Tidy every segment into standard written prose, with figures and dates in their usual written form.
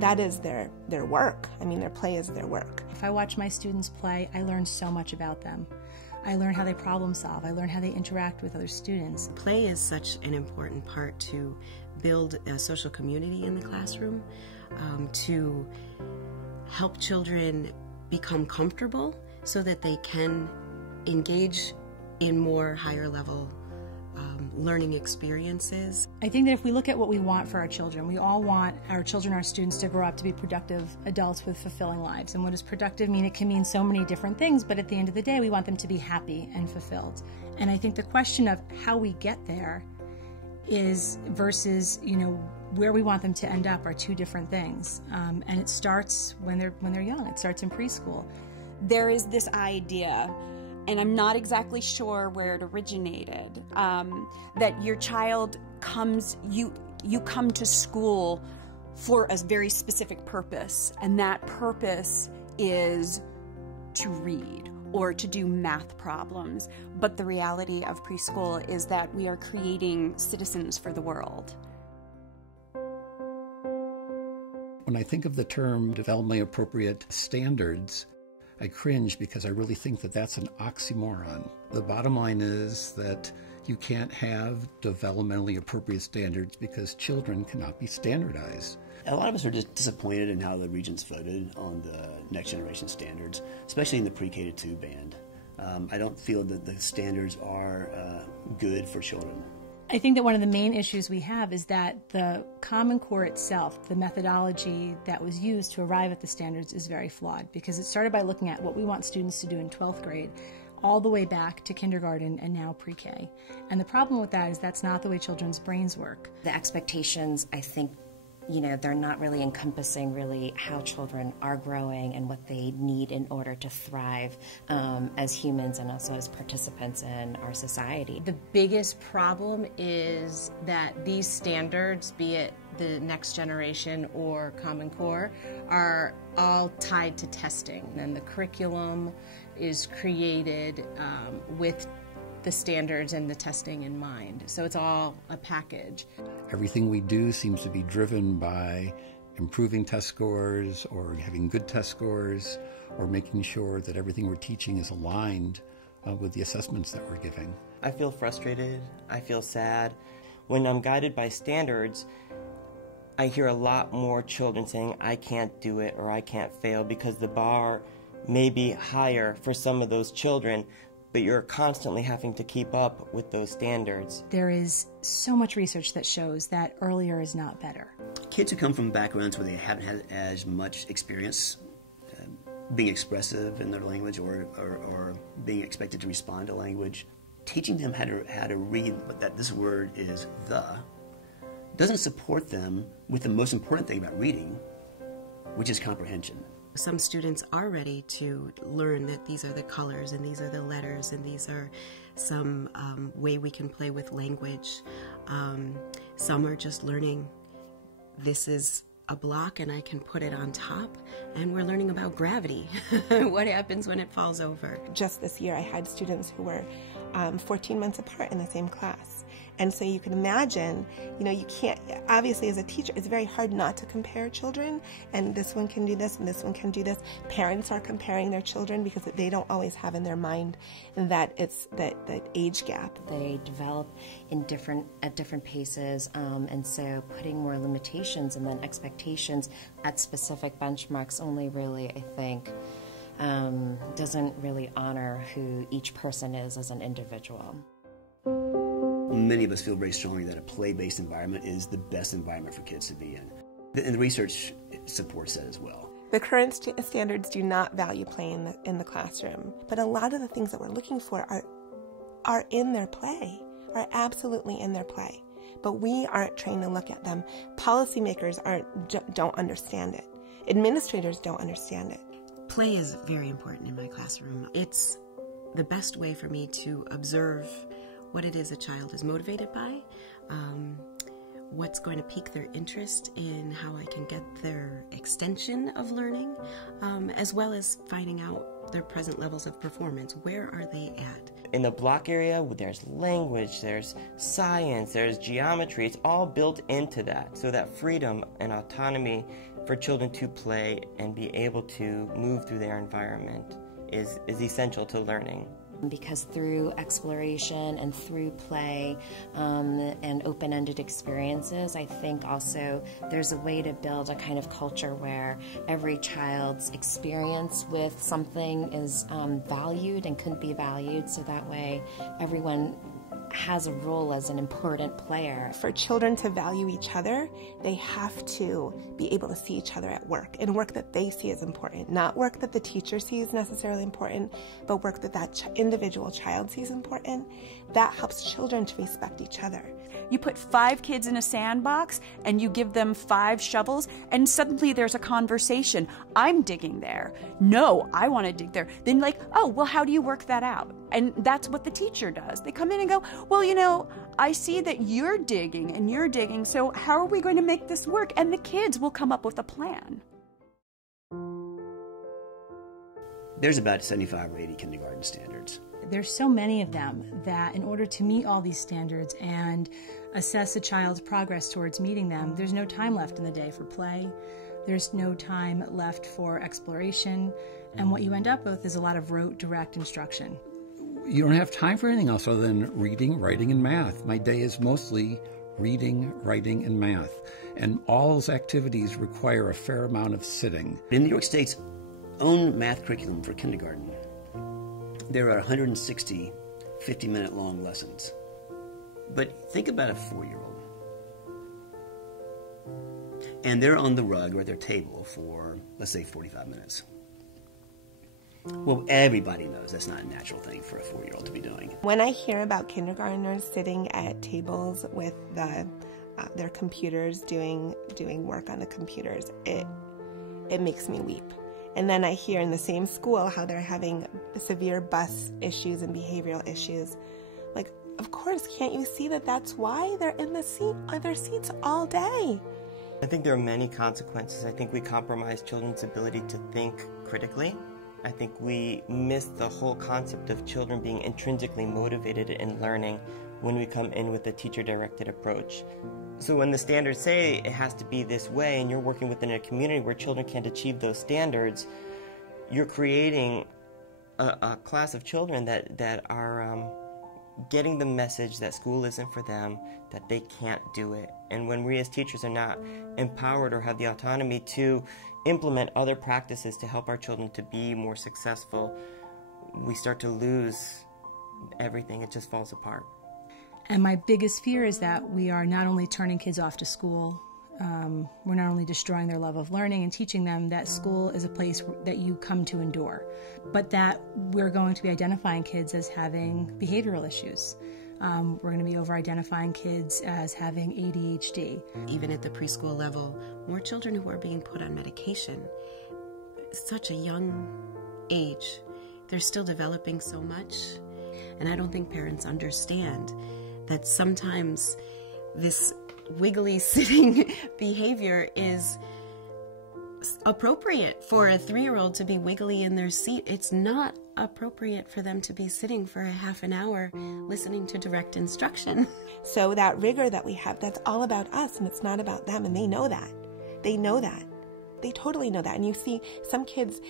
that is their work. I mean, their play is their work. If I watch my students play, I learn so much about them. I learn how they problem solve. I learn how they interact with other students. Play is such an important part to build a social community in the classroom, to help children become comfortable so that they can engage in more higher level learning experiences. I think that if we look at what we want for our children, we all want our children, our students, to grow up to be productive adults with fulfilling lives. And what does productive mean? It can mean so many different things, but at the end of the day, we want them to be happy and fulfilled. And I think the question of how we get there is versus, where we want them to end up are two different things. And it starts when they're young. It starts in preschool. There is this idea, and I'm not exactly sure where it originated, that your child you come to school for a very specific purpose, and that purpose is to read or to do math problems. But the reality of preschool is that we are creating citizens for the world. When I think of the term developmentally appropriate standards, I cringe because I really think that that's an oxymoron. The bottom line is that you can't have developmentally appropriate standards because children cannot be standardized. A lot of us are just disappointed in how the Regents voted on the next generation standards, especially in the pre-K to 2 band. I don't feel that the standards are good for children. I think that one of the main issues we have is that the Common Core itself, the methodology that was used to arrive at the standards, is very flawed because it started by looking at what we want students to do in 12th grade all the way back to kindergarten and now pre-K. And the problem with that is that's not the way children's brains work. The expectations, I think, they're not really encompassing really how children are growing and what they need in order to thrive as humans and also as participants in our society. The biggest problem is that these standards, be it the next generation or Common Core, are all tied to testing. And the curriculum is created with the standards and the testing in mind. So it's all a package. Everything we do seems to be driven by improving test scores or having good test scores or making sure that everything we're teaching is aligned with the assessments that we're giving. I feel frustrated. I feel sad. When I'm guided by standards, I hear a lot more children saying, I can't do it or I can't fail because the bar may be higher for some of those children, but you're constantly having to keep up with those standards. There is so much research that shows that earlier is not better. Kids who come from backgrounds where they haven't had as much experience being expressive in their language or being expected to respond to language, teaching them how to read that this word is the, doesn't support them with the most important thing about reading, which is comprehension. Some students are ready to learn that these are the colors and these are the letters and these are some way we can play with language. Some are just learning this is a block and I can put it on top, and we're learning about gravity. What happens when it falls over? Just this year I had students who were 14 months apart in the same class. And so you can imagine, you can't, obviously as a teacher, it's very hard not to compare children, and this one can do this and this one can do this. Parents are comparing their children because they don't always have in their mind that it's that age gap. They develop at different paces, and so putting more limitations and then expectations at specific benchmarks only really, I think, doesn't really honor who each person is as an individual. Many of us feel very strongly that a play-based environment is the best environment for kids to be in. And the research supports that as well. The current standards do not value play in the classroom, but a lot of the things that we're looking for are in their play, are absolutely in their play. But we aren't trained to look at them. Policymakers don't understand it. Administrators don't understand it. Play is very important in my classroom. It's the best way for me to observe what it is a child is motivated by, what's going to pique their interest in how I can get their extension of learning, as well as finding out their present levels of performance. Where are they at? In the block area, there's language, there's science, there's geometry. It's all built into that, so that freedom and autonomy for children to play and be able to move through their environment is essential to learning. Because through exploration and through play and open-ended experiences, I think also there's a way to build a kind of culture where every child's experience with something is valued and can be valued, so that way everyone has a role as an important player. For children to value each other, they have to be able to see each other at work, and work that they see as important. Not work that the teacher sees necessarily important, but work that that individual child sees important. That helps children to respect each other. You put 5 kids in a sandbox and you give them 5 shovels, and suddenly there's a conversation. I'm digging there. No, I want to dig there. Then like, oh, well, how do you work that out? And that's what the teacher does. They come in and go, well, you know, I see that you're digging and you're digging, so how are we going to make this work? And the kids will come up with a plan. There's about 75 or 80 kindergarten standards. There's so many of them that in order to meet all these standards and assess a child's progress towards meeting them, there's no time left in the day for play. There's no time left for exploration. And what you end up with is a lot of rote, direct instruction. You don't have time for anything else other than reading, writing, and math. My day is mostly reading, writing, and math. And all those activities require a fair amount of sitting. In New York State's own math curriculum for kindergarten, there are 160 50-minute long lessons. But think about a 4-year-old. And they're on the rug or at their table for, let's say, 45 minutes. Well, everybody knows that's not a natural thing for a 4-year-old to be doing. When I hear about kindergartners sitting at tables with their computers doing work on the computers, it makes me weep. And then I hear in the same school how they're having severe bus issues and behavioral issues. Like, of course, can't you see that that's why they're in their seats all day? I think there are many consequences. I think we compromise children's ability to think critically. I think we miss the whole concept of children being intrinsically motivated in learning when we come in with a teacher-directed approach. So when the standards say it has to be this way and you're working within a community where children can't achieve those standards, you're creating a class of children that are getting the message that school isn't for them, that they can't do it. And when we as teachers are not empowered or have the autonomy to implement other practices to help our children to be more successful, we start to lose everything. It just falls apart. And my biggest fear is that we are not only turning kids off to school, we're not only destroying their love of learning and teaching them that school is a place that you come to endure, but that we're going to be identifying kids as having behavioral issues. We're going to be over-identifying kids as having ADHD. Even at the preschool level, more children who are being put on medication, such a young age, they're still developing so much. And I don't think parents understand that sometimes this wiggly sitting behavior is appropriate for a 3-year-old to be wiggly in their seat. It's not appropriate for them to be sitting for a half an hour listening to direct instruction. So that rigor that we have, that's all about us, and it's not about them, and they know that. They know that. They totally know that. And you see some kids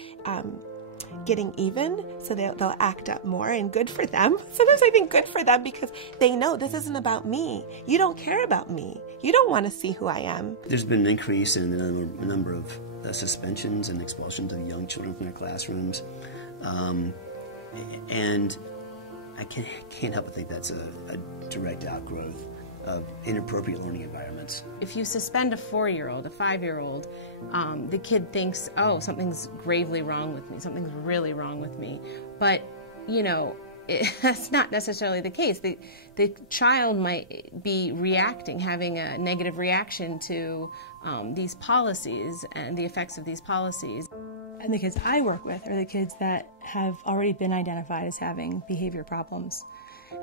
getting even, so they'll act up more, and good for them. Sometimes I think good for them because they know this isn't about me. You don't care about me. You don't want to see who I am. There's been an increase in the number of suspensions and expulsions of young children from their classrooms. And I can't help but think that's a direct outgrowth of inappropriate learning environments. If you suspend a 4-year-old, a 5-year-old, the kid thinks, oh, something's gravely wrong with me, something's really wrong with me. But, you know, that's not necessarily the case. The child might be reacting, having a negative reaction to these policies and the effects of these policies. And the kids I work with are the kids that have already been identified as having behavior problems.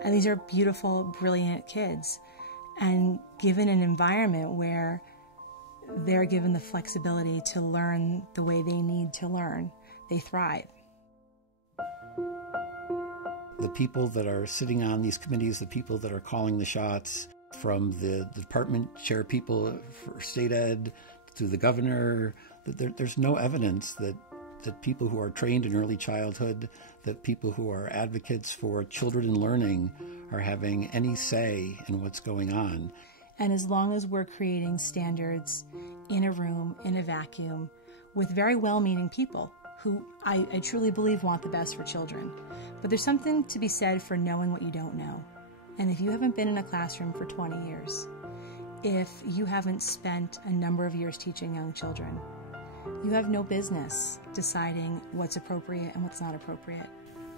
And these are beautiful, brilliant kids. And given an environment where they're given the flexibility to learn the way they need to learn, they thrive. The people that are sitting on these committees, the people that are calling the shots, from the department chair people for state ed through the governor. There's no evidence that people who are trained in early childhood, that people who are advocates for children and learning are having any say in what's going on. And as long as we're creating standards in a room, in a vacuum, with very well-meaning people who I truly believe want the best for children. But there's something to be said for knowing what you don't know. And if you haven't been in a classroom for 20 years, if you haven't spent a number of years teaching young children, you have no business deciding what's appropriate and what's not appropriate.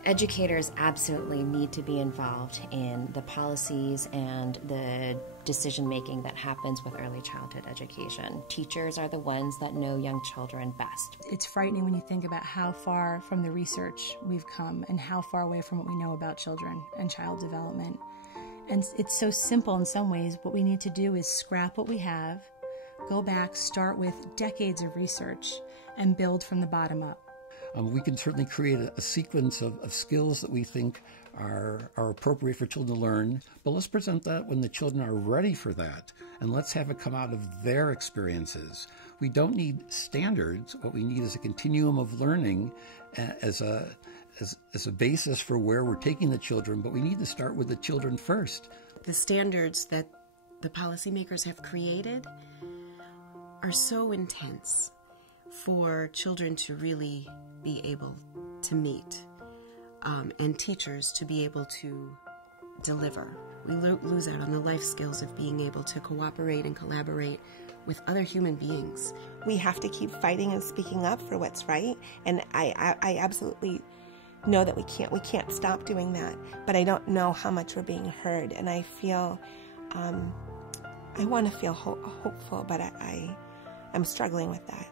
Educators absolutely need to be involved in the policies and the decision-making that happens with early childhood education. Teachers are the ones that know young children best. It's frightening when you think about how far from the research we've come and how far away from what we know about children and child development. And it's so simple in some ways. What we need to do is scrap what we have, go back, start with decades of research, and build from the bottom up. We can certainly create a sequence of skills that we think are appropriate for children to learn, but let's present that when the children are ready for that, and let's have it come out of their experiences. We don't need standards. What we need is a continuum of learning as a basis for where we're taking the children, but we need to start with the children first. The standards that the policymakers have created are so intense for children to really be able to meet, and teachers to be able to deliver. We lose out on the life skills of being able to cooperate and collaborate with other human beings. We have to keep fighting and speaking up for what's right, and I absolutely know that we can't stop doing that, but I don't know how much we're being heard, and I feel I want to feel hopeful, but I'm struggling with that.